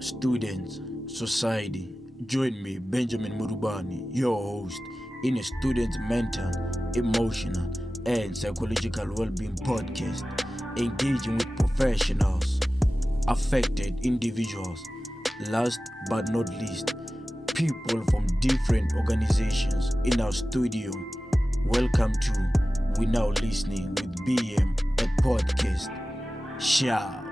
Students, society, join me, Benjamin Murubani, your host, in a student's mental, emotional, and psychological well-being podcast, engaging with professionals, affected individuals, last but not least, people from different organizations in our studio. Welcome to We Now Listening with BM, a podcast. Ciao.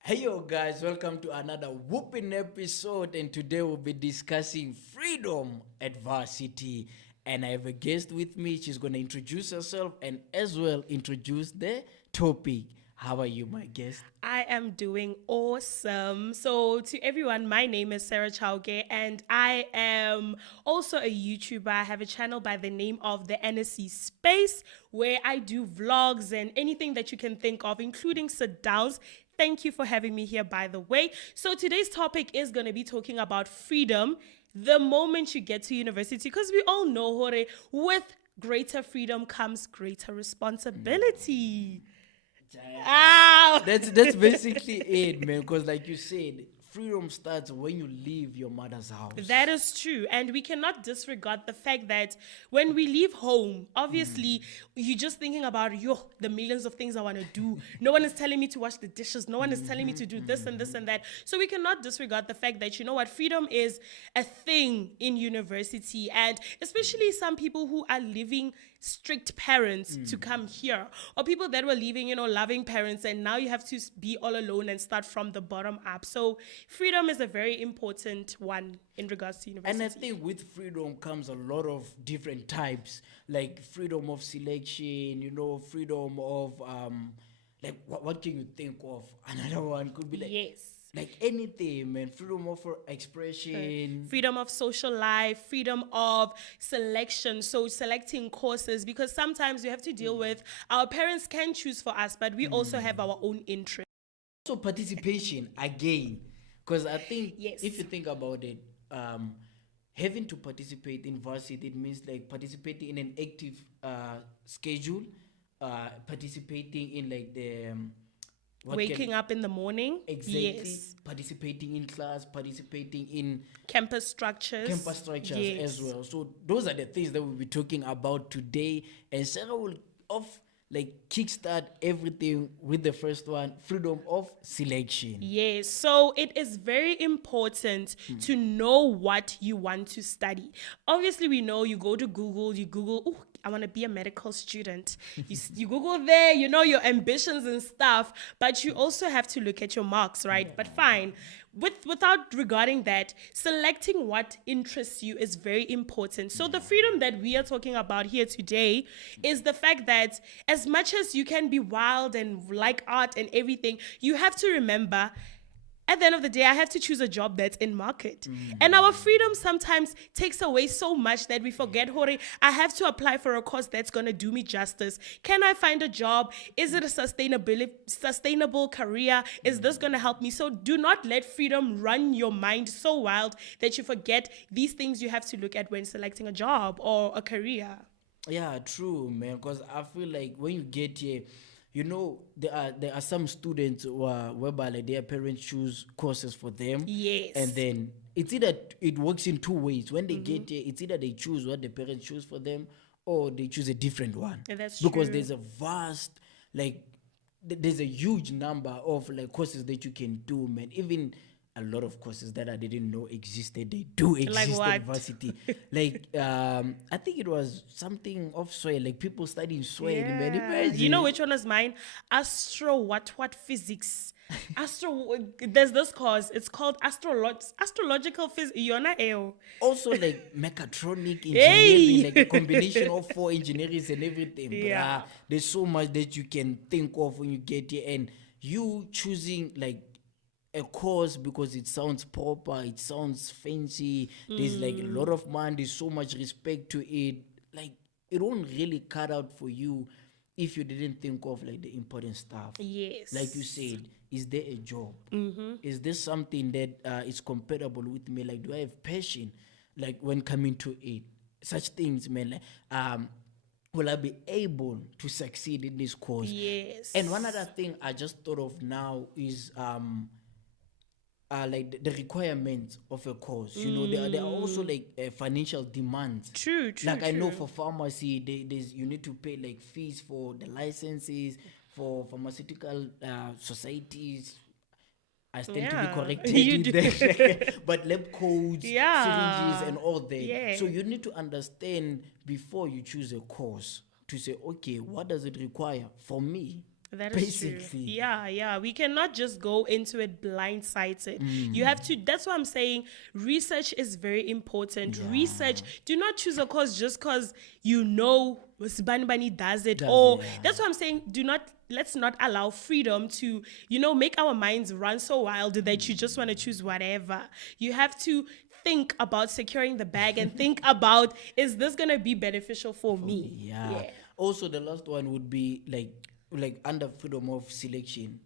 Hey yo guys, welcome to another whooping episode, and today we'll be discussing freedom at varsity. And I have a guest with me. She's going to introduce herself and as well introduce the topic. How are you, my guest? I am doing awesome. So, to everyone, my name is Sarah Chauke, and I am also a YouTuber. I have a channel by the name of the NSC Space, where I do vlogs and anything that you can think of, including sit downs. Thank you for having me here, by the way. So, today's topic is going to be talking about freedom the moment you get to university, because we all know, Hore, with greater freedom comes greater responsibility. Ow! That's basically it, man. Because like you said, freedom starts when you leave your mother's house. That is true. And we cannot disregard the fact that when we leave home, obviously, you're just thinking about, the millions of things I want to do. No one is telling me to wash the dishes. No one is telling me to do this and this and that. So we cannot disregard the fact that, freedom is a thing in university. And especially some people who are living strict parents to come here, or people that were leaving, loving parents, and now you have to be all alone and start from the bottom up. So freedom is a very important one in regards to university. And I think with freedom comes a lot of different types, like freedom of selection, freedom of like what can you think of? Another one could be like like anything, man. Freedom of expression, freedom of social life, freedom of selection. So selecting courses, because sometimes we have to deal with our parents can choose for us, but we also have our own interests. So participation again, because I think if you think about it, having to participate in varsity, it means like participating in an active schedule, participating in like the waking up in the morning. Exactly. Participating in class, participating in campus structures as well. So those are the things that we'll be talking about today. And Sarah will kickstart everything with the first one, freedom of selection. Yes, so it is very important to know what you want to study. Obviously, we know you go to Google, I want to be a medical student. You Google there, your ambitions and stuff, but you also have to look at your marks, right? But fine. Without regarding that, selecting what interests you is very important. So the freedom that we are talking about here today is the fact that as much as you can be wild and like art and everything, you have to remember, at the end of the day, I have to choose a job that's in market. And our freedom sometimes takes away so much that we forget, Hori, I have to apply for a course that's going to do me justice. Can I find a job? Is it a sustainable career? Is this going to help me? So do not let freedom run your mind so wild that you forget these things you have to look at when selecting a job or a career. Yeah, true, man. Because I feel like when you get here, there are some students whereby like their parents choose courses for them. Yes. And then it's either it works in two ways. When they get here, it's either they choose what the parents choose for them, or they choose a different one. Yeah, that's because true. there's a vast there's a huge number of courses that you can do, man. Even a lot of courses that I didn't know existed, they do exist at varsity. I think it was something of soil, like people studying soil, man. Imagine. You know which one is mine? What physics. There's this course, it's called astrological physics. Also like mechatronic engineering, like a combination of 4 engineers and everything. Yeah. But there's so much that you can think of when you get here, and you choosing like a course because it sounds proper, it sounds fancy, there's like a lot of money, there's so much respect to it. Like it won't really cut out for you if you didn't think of like the important stuff. Yes. Like you said, is there a job? Is there something that is compatible with me? Like, do I have passion? Like when coming to it, such things, man. will I be able to succeed in this course? Yes. And one other thing I just thought of now is like the requirements of a course. You know, there are also like financial demands. True. Like I know for pharmacy, there's you need to pay like fees for the licenses for pharmaceutical societies. I stand to be corrected You with do. that. But lab codes, Yeah. syringes, and all that. Yeah. So you need to understand before you choose a course to say, okay, what does it require for me? That is true. Yeah. We cannot just go into it blindsided. You have to, that's what I'm saying. Research is very important. Yeah. Research, do not choose a course just because you know Bani does it. That's what I'm saying. Let's not allow freedom to, make our minds run so wild that you just want to choose whatever. You have to think about securing the bag and think about, is this going to be beneficial for me? Yeah. Also, the last one would be like under freedom of selection,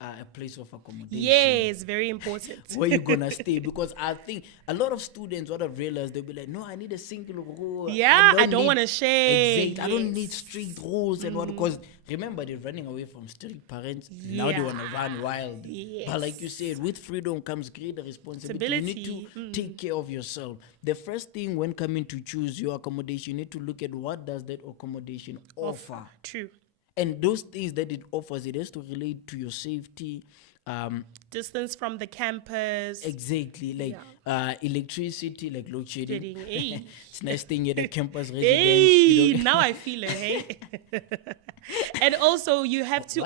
a place of accommodation. Yes, very important. Where you gonna stay? Because I think a lot of students, what I've realized, they'll be like, no, I need a single rule. Yeah, I don't want to share. Exactly. I don't need strict rules and what. Because remember, they're running away from strict parents. Now they want to run wild. Yes. But like you said, with freedom comes greater responsibility. You need to take care of yourself. The first thing when coming to choose your accommodation, you need to look at what does that accommodation offer. True. And those things that it offers, it has to relate to your safety. Distance from the campus. Exactly. Like electricity, like load shedding. Hey. It's nice thing at the campus residence. Hey, now I feel it, hey. And also, you have to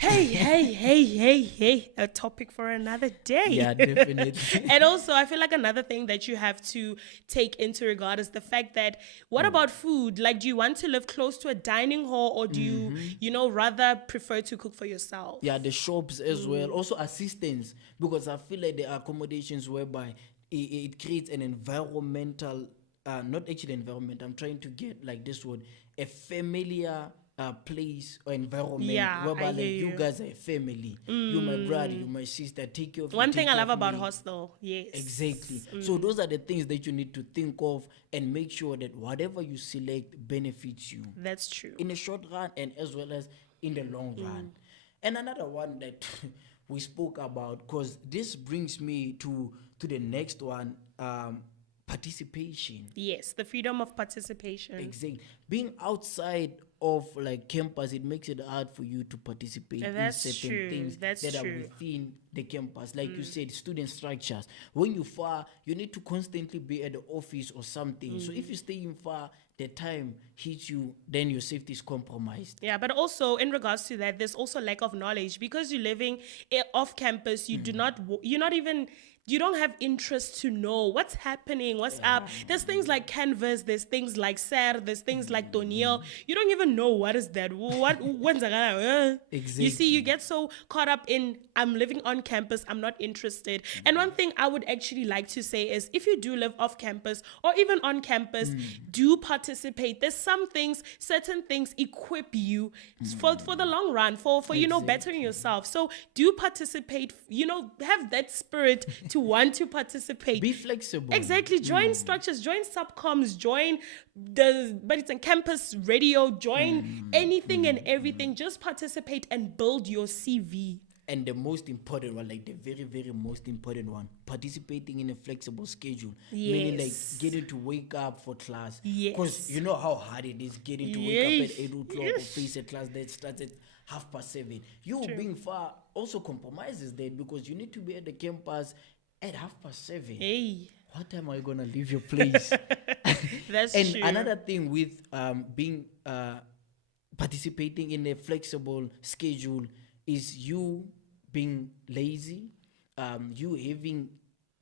Hey, a topic for another day. Yeah, definitely. And also, I feel like another thing that you have to take into regard is the fact that, what about food? Like, do you want to live close to a dining hall, or do you, rather prefer to cook for yourself? Yeah, the shops as well. Also assistance, because I feel like there are accommodations whereby it creates an environmental, not actually environment, I'm trying to get like this word, a familiar place or environment whereby like you guys are a family. You my brother, you my sister, take care of One thing I love about me. hostel, yes. Exactly. So those are the things that you need to think of and make sure that whatever you select benefits you. That's true. In the short run and as well as in the long run. And another one that we spoke about, because this brings me to the next one, participation. Yes, the freedom of participation. Exactly. Being outside of like campus, it makes it hard for you to participate in certain things that are within the campus. Like you said, student structures. When you far, you need to constantly be at the office or something. So if you stay in far, the time hits you, then your safety is compromised. Yeah, but also in regards to that, there's also lack of knowledge, because you're living off campus. You you don't have interest to know what's happening, what's up. There's things like Canvas, there's things like Ser, there's things like Doniel. You don't even know what is that. When's that? Exactly. You see, you get so caught up in, I'm living on campus, I'm not interested. And one thing I would actually like to say is, if you do live off campus or even on campus, do participate. There's certain things equip you for the long run, for bettering yourself. So do participate, have that spirit to want to participate. Be flexible. Exactly. Join structures, join subcoms, join but it's on campus radio, join anything and everything. Just participate and build your CV. And the most important one, like the very, very most important one, participating in a flexible schedule. Yes. Meaning like getting to wake up for class. Yes. Because you know how hard it is getting to wake up at 8 o'clock or face a class that starts at 7:30. You being far also compromises that, because you need to be at the campus at 7:30. Hey. What time are you going to leave your place? That's and true. Another thing with being participating in a flexible schedule is you being lazy, you having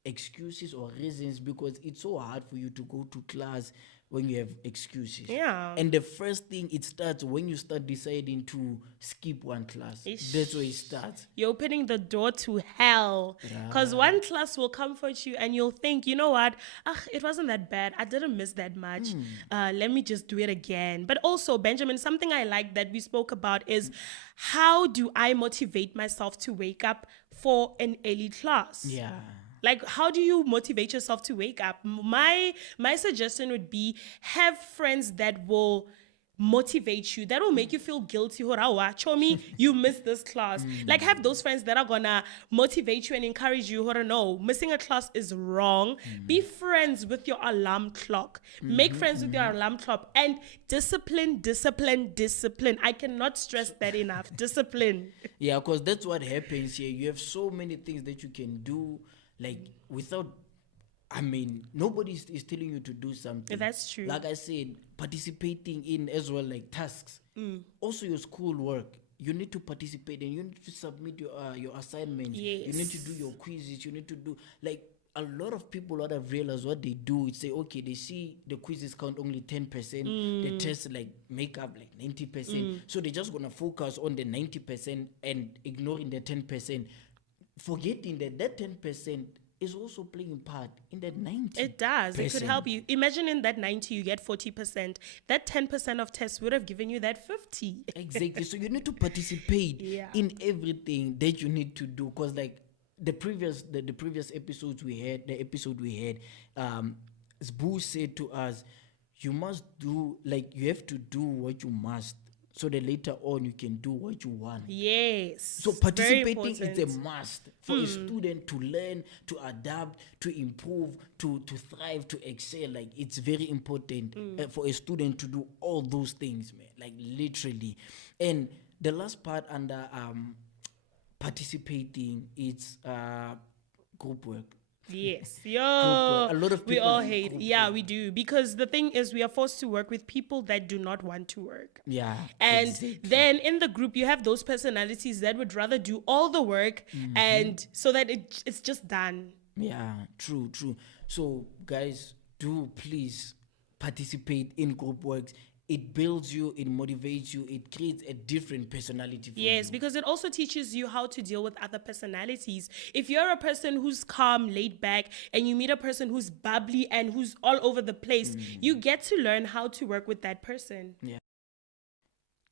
excuses or reasons, because it's so hard for you to go to class when you have excuses. Yeah. And the first thing, it starts when you start deciding to skip one class. That's where it starts. You're opening the door to hell, because one class will comfort you and you'll think, you know what, it wasn't that bad, I didn't miss that much, let me just do it again. But also, Benjamin, something I like that we spoke about is, how do I motivate myself to wake up for an early class? Yeah. Like, how do you motivate yourself to wake up? My suggestion would be have friends that will motivate you, that will make you feel guilty. Horawa, Chomi, you missed this class. Like, have those friends that are gonna motivate you and encourage you. Hora, no, missing a class is wrong. Be friends with your alarm clock. Make friends with your alarm clock, and discipline, discipline, discipline. I cannot stress that enough. Discipline. Yeah, because that's what happens here. You have so many things that you can do, like without. I mean, nobody is telling you to do something. That's true. Like I said, participating in as well, like tasks. Also, your school work. You need to participate and you need to submit your assignments. Yes. You need to do your quizzes. You need to do, like, a lot of people, what I've realized, what they do is say, okay, they see the quizzes count only 10%, the tests like make up like 90%. So they're just gonna focus on the 90% and ignoring the 10%, forgetting that 10% is also playing part in that 90%. It does. It could help you. Imagine in that 90, you get 40%. That 10% of tests would have given you that 50. Exactly. So you need to participate in everything that you need to do. Because like the previous episodes we had, the episode we had, Zbu said to us, you must do, like, you have to do what you must, so that later on you can do what you want. Yes. So participating is a must for a student to learn, to adapt, to improve, to thrive, to excel. Like, it's very important for a student to do all those things, man. Like, literally. And the last part under participating, it's group work. Yes. Yo, A lot of we people all hate hate. group Yeah, work. we do. Because the thing is, we are forced to work with people that do not want to work. Yeah. And exactly. then in the group, you have those personalities that would rather do all the work and so that it's just done. Yeah, true. So, guys, do please participate in group works. It builds you, it motivates you, it creates a different personality for you. Yes, because it also teaches you how to deal with other personalities. If you're a person who's calm, laid back, and you meet a person who's bubbly and who's all over the place, you get to learn how to work with that person. Yeah.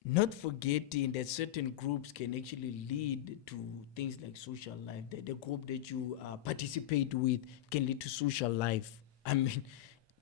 Not forgetting that certain groups can actually lead to things like social life. The group that you participate with can lead to social life. I mean,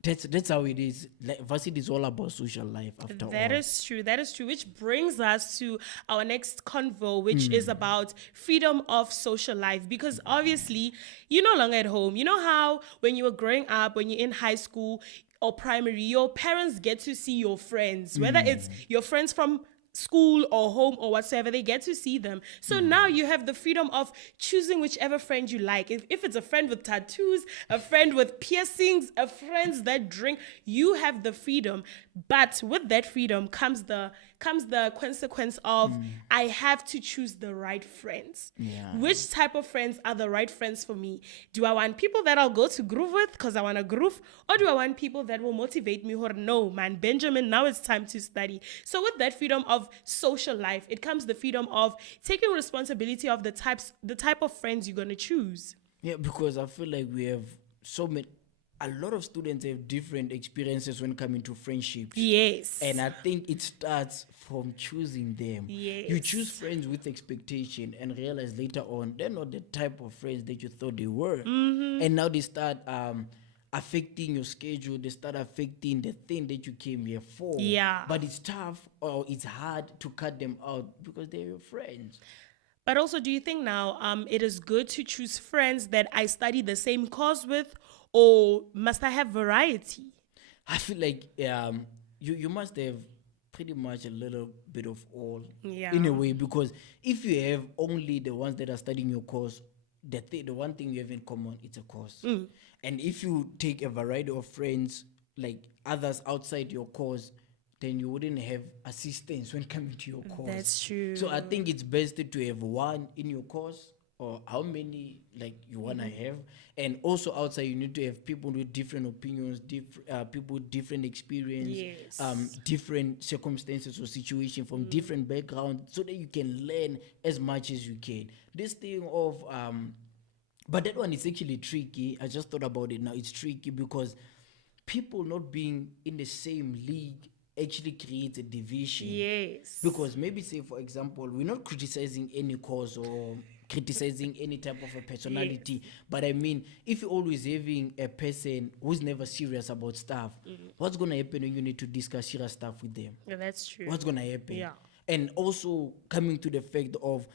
that's how it is. Like, varsity is all about social life after all. That is true. That is true. Which brings us to our next convo, which is about freedom of social life. Because obviously, you're no longer at home. You know how when you were growing up, when you're in high school or primary, your parents get to see your friends, whether it's your friends from school or home or whatsoever, they get to see them. So now you have the freedom of choosing whichever friend you like. If it's a friend with tattoos, a friend with piercings, a friend that drink, you have the freedom. But with that freedom comes the consequence of I have to choose the right friends. Yeah. Which type of friends are the right friends for me? Do I want people that I'll go to groove with because I want to groove? Or do I want people that will motivate me? Or no, man, Benjamin, now it's time to study. So with that freedom of social life, it comes the freedom of taking responsibility of the type of friends you're going to choose. Yeah, because I feel like we have a lot of students have different experiences when coming to friendships. Yes. And I think it starts from choosing them. Yes. You choose friends with expectation and realize later on they're not the type of friends that you thought they were. And now they start affecting your schedule. They start affecting the thing that you came here for. Yeah. But it's tough or it's hard to cut them out because they're your friends. But also, do you think now it is good to choose friends that I study the same course with, or must I have variety? I feel like you must have pretty much a little bit of all in a way, because if you have only the ones that are studying your course, the one thing you have in common, it's a course. And if you take a variety of friends, like others outside your course, then you wouldn't have assistance when coming to your course. That's true. So I think it's best to have one in your course, or how many like you want to have. And also outside, you need to have people with different opinions, people with different experience, different circumstances or situation from different backgrounds, so that you can learn as much as you can. This thing of but that one is actually tricky. I just thought about it now. It's tricky because people not being in the same league actually creates a division. Yes. Because maybe, say, for example, we're not criticizing any cause or criticizing any type of a personality. But I mean, if you're always having a person who's never serious about stuff, what's gonna happen when you need to discuss serious stuff with them? Yeah, that's true. What's gonna happen? Yeah. And also coming to the fact of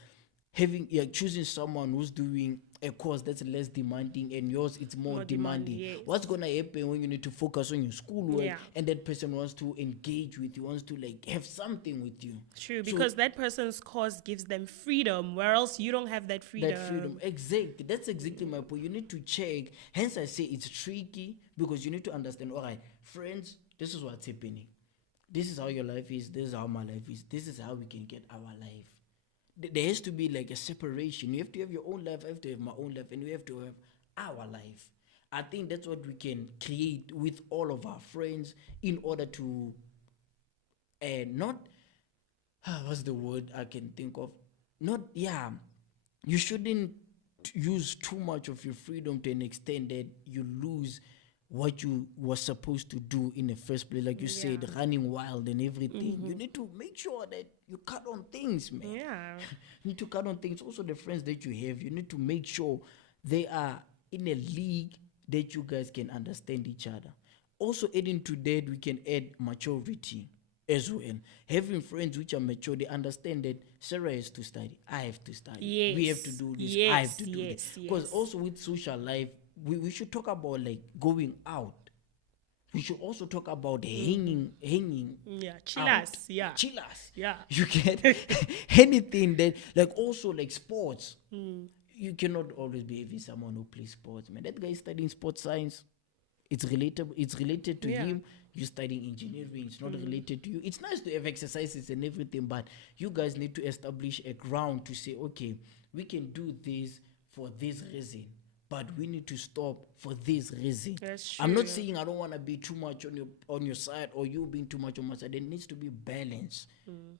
choosing someone who's doing a course that's less demanding and yours it's more demanding. Yes. What's gonna happen when you need to focus on your schoolwork Yeah. and that person wants to engage with you, wants to like have something with you? True, So because that person's course gives them freedom, where else you don't have that freedom. that freedom, exactly. That's exactly my point. You need to check. Hence, I say it's tricky because you need to understand. All right, friends, this is what's happening. This is how your life is. This is how my life is. This is how we can get our life. There has to be like a separation. You have to have your own life. I have to have my own life, and we have to have our life. I think that's what we can create with all of our friends in order to, not, what's the word I can think of? Not, you shouldn't use too much of your freedom to an extent that you lose what you were supposed to do in the first place. Like you said, running wild and everything. You need to make sure that you cut on things, man. Yeah. You need to cut on things. Also, the friends that you have, you need to make sure they are in a league that you guys can understand each other. Also, adding to that, we can add maturity as well. Having friends which are mature, they understand that Sarah has to study, I have to study. Yes. We have to do this, Yes, I have to do yes, this. Because yes. also with social life, we should talk about like going out. We should also talk about hanging Yeah, out. chillers. Yeah. Chillers. Yeah. You get anything that, like also like sports. You cannot always be having someone who plays sports, man. That guy is studying sports science. It's related to him. You're studying engineering. It's not related to you. It's nice to have exercises and everything, but you guys need to establish a ground to say, okay, we can do this for this reason, but we need to stop for this reason. That's I'm not true. saying I don't want to be too much on your side or you being too much on my side. There needs to be balance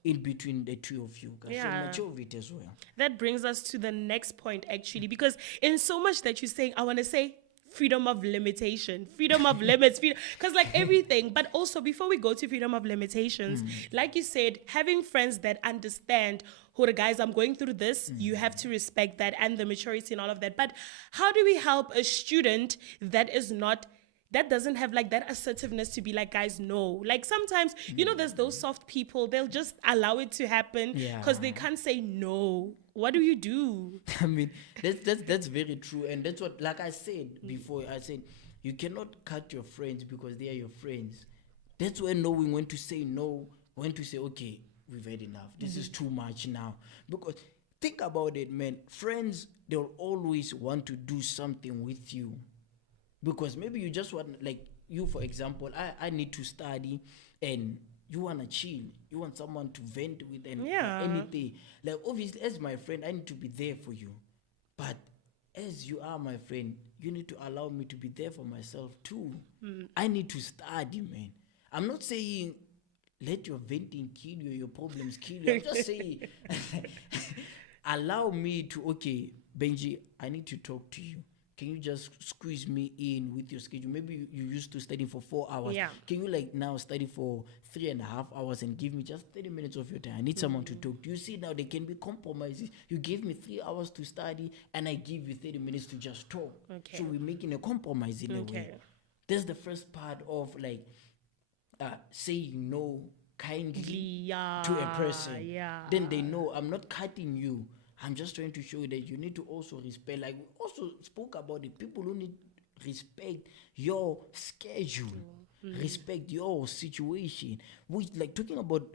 in between the two of you guys. So maturity as well. That brings us to the next point, actually, because in so much that you're saying, I want to say freedom of limitation, freedom of limits, because like everything. But also, before we go to freedom of limitations, like you said, having friends that understand, who the guys, I'm going through this, you have to respect that and the maturity and all of that. But how do we help a student that doesn't have like that assertiveness to be like, guys, no? Like sometimes, there's those soft people, they'll just allow it to happen because they can't say no. What do you do? I mean, that's very true. And that's what, like I said before, I said, you cannot cut your friends because they are your friends. That's when knowing when to say no, when to say, okay, we've had enough. This is too much now. Because think about it, man. Friends, they'll always want to do something with you. Because maybe you just want, like you, for example, I need to study and you want to chill. You want someone to vent with and anything. Like, obviously, as my friend, I need to be there for you. But as you are my friend, you need to allow me to be there for myself too. I need to study, man. I'm not saying let your venting kill you, your problems kill you. I'm just saying allow me to, okay, Benji, I need to talk to you. Can you just squeeze me in with your schedule? Maybe you used to study for 4 hours. Yeah. Can you like now study for 3.5 hours and give me just 30 minutes of your time? I need someone to talk to. You see, now there can be compromises. You gave me 3 hours to study and I give you 30 minutes to just talk. Okay. So we're making a compromise in a way. That's the first part of like saying no kindly to a person. Yeah. Then they know I'm not cutting you. I'm just trying to show you that you need to also respect. Like we also spoke about it. People who need respect your schedule, respect your situation. Which, like talking about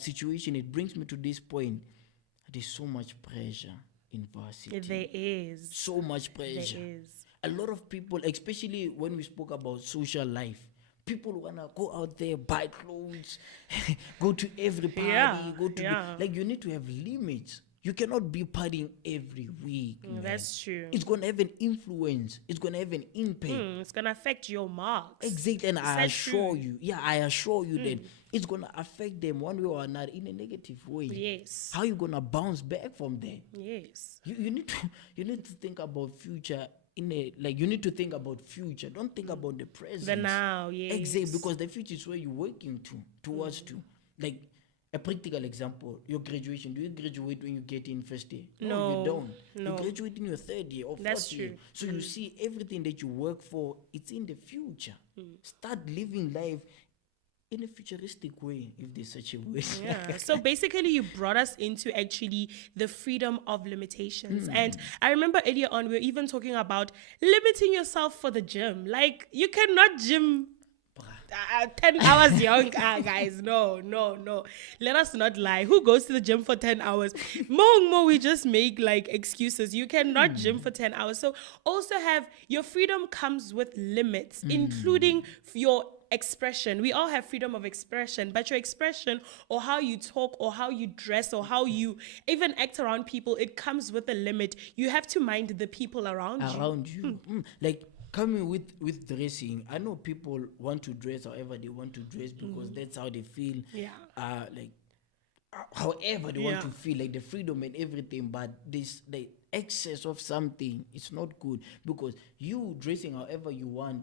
situation, it brings me to this point. There's so much pressure in varsity. There is. So much pressure. There is. A lot of people, especially when we spoke about social life, people wanna go out there, buy clothes, go to every party, like you need to have limits. You cannot be partying every week. That's true. It's going to have an influence. It's going to have an impact. It's going to affect your marks. Exactly. And I assure you that it's going to affect them one way or another in a negative way. Yes. How are you going to bounce back from there? Yes. You need to think about future you need to think about future. Don't think about the present. The now, yes. Exactly, because the future is where you're working towards to. Like, A practical example, your graduation. Do you graduate when you get in first year? No, you don't. no. You graduate in your third year or That's fourth year. true. So you see everything that you work for, it's in the future. Start living life in a futuristic way, if there's such a word. Yeah. So basically, you brought us into actually the freedom of limitations. And I remember earlier on, we were even talking about limiting yourself for the gym. Like, you cannot gym 10 hours young. Guys, no. Let us not lie. Who goes to the gym for 10 hours? More, we just make like excuses. You cannot gym for 10 hours. So also have your freedom comes with limits, including your expression. We all have freedom of expression, but your expression or how you talk or how you dress or how you even act around people, it comes with a limit. You have to mind the people around you. Like coming with dressing, I know people want to dress however they want to dress because that's how they feel. However they want to feel, like the freedom and everything, but this the excess of something, it's not good, because you dressing however you want,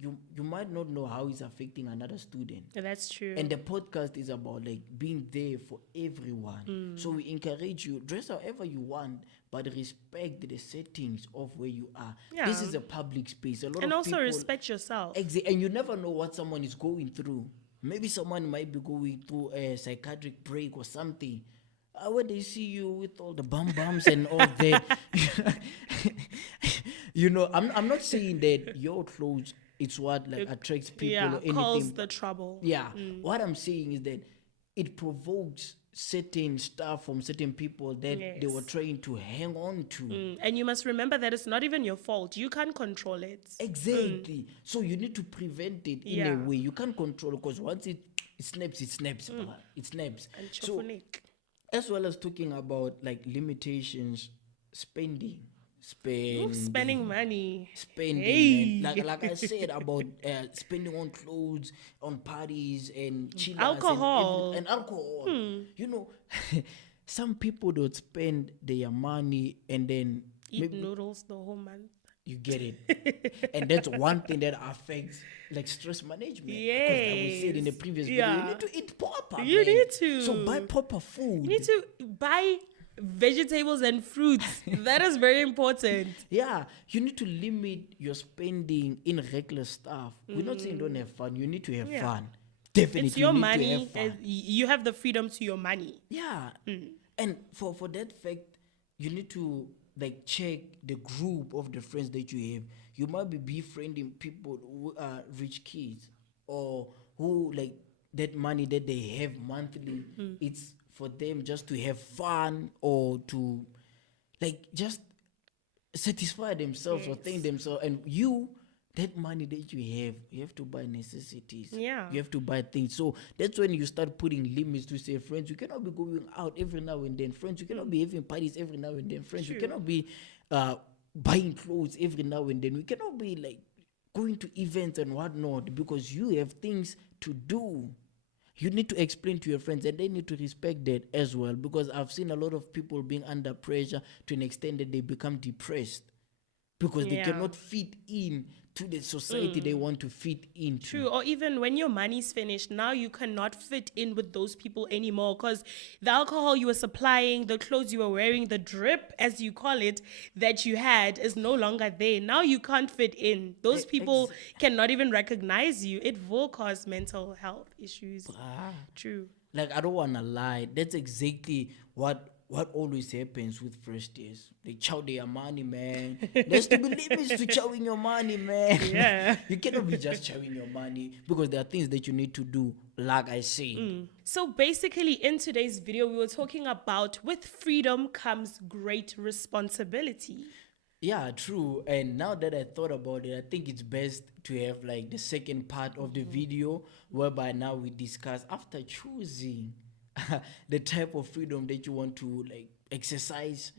you might not know how it's affecting another student. That's true. And the podcast is about like being there for everyone. So we encourage you, dress however you want, but respect the settings of where you are. This is a public space. And also people, respect yourself. And you never know what someone is going through. Maybe someone might be going through a psychiatric break or something. When they see you with all the bums and all that, I'm not saying that your clothes, it's what like attracts people or anything. Calls the trouble. What I'm saying is that it provokes certain stuff from certain people that they were trying to hang on to. And you must remember that it's not even your fault. You can't control it. Exactly. So you need to prevent it in a way. You can't control it, because once it snaps. It snaps. And so, as well as talking about like limitations, spending money. Spending, like I said about spending on clothes, on parties and chillers, alcohol and alcohol. Some people don't spend their money and then eat noodles the whole month. You get it. And that's one thing that affects like stress management. Because I said in the previous video, you need to eat proper. You need to. So buy proper food. You need to buy vegetables and fruits. That is very important. You need to limit your spending in regular stuff. We're not saying don't have fun. You need to have fun. Definitely. It's your money. You have the freedom to your money. And for that fact, you need to like check the group of the friends that you have. You might be befriending people who are rich kids, or who like that money that they have monthly, it's for them just to have fun or to like just satisfy themselves or thank themselves. And that money that you have to buy necessities. You have to buy things. So that's when you start putting limits to say, friends, you cannot be going out every now and then. Friends, you cannot be having parties every now and then. Friends, you cannot be buying clothes every now and then. We cannot be like going to events and whatnot, because you have things to do. You need to explain to your friends, and they need to respect that as well, because I've seen a lot of people being under pressure to an extent that they become depressed because they cannot fit in to the society they want to fit into. True. Or even when your money's finished, now you cannot fit in with those people anymore, because the alcohol you were supplying, the clothes you were wearing, the drip, as you call it, that you had is no longer there. Now you can't fit in. Those people cannot even recognize you. It will cause mental health issues. True. Like, I don't want to lie. That's exactly what always happens with first years. They chow their money, man. There's to be limits to chowing your money, man. You cannot be just chowing your money, because there are things that you need to do, like I say. So basically, in today's video, we were talking about with freedom comes great responsibility. Yeah, true. And now that I thought about it, I think it's best to have like the second part of the video, whereby now we discuss, after choosing the type of freedom that you want to like exercise,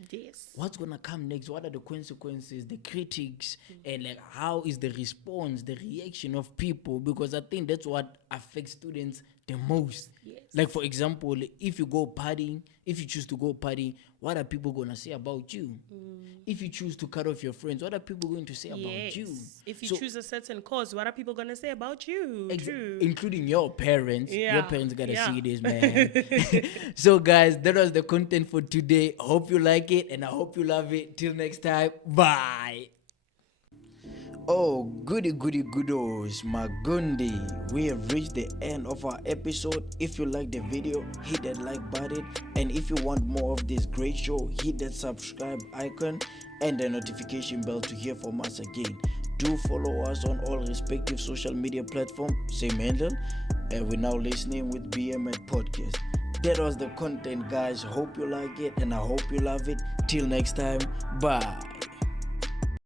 what's gonna come next, what are the consequences, the critics, and like how is the response, the reaction of people, because I think that's what affects students the most. Like, for example, if you go partying, if you choose to go partying, what are people going to say about you? If you choose to cut off your friends, what are people going to say about you? If you choose a certain cause, what are people going to say about you? True. Including your parents. Yeah. Your parents got to see this, man. So, guys, that was the content for today. Hope you like it, and I hope you love it. Till next time, bye. Oh, goody goodos, Magundi. We have reached the end of our episode. If you like the video, hit that like button. And if you want more of this great show, hit that subscribe icon and the notification bell to hear from us again. Do follow us on all respective social media platforms. Same handle. And we're now listening with BM at Podcast. That was the content, guys. Hope you like it and I hope you love it. Till next time, bye.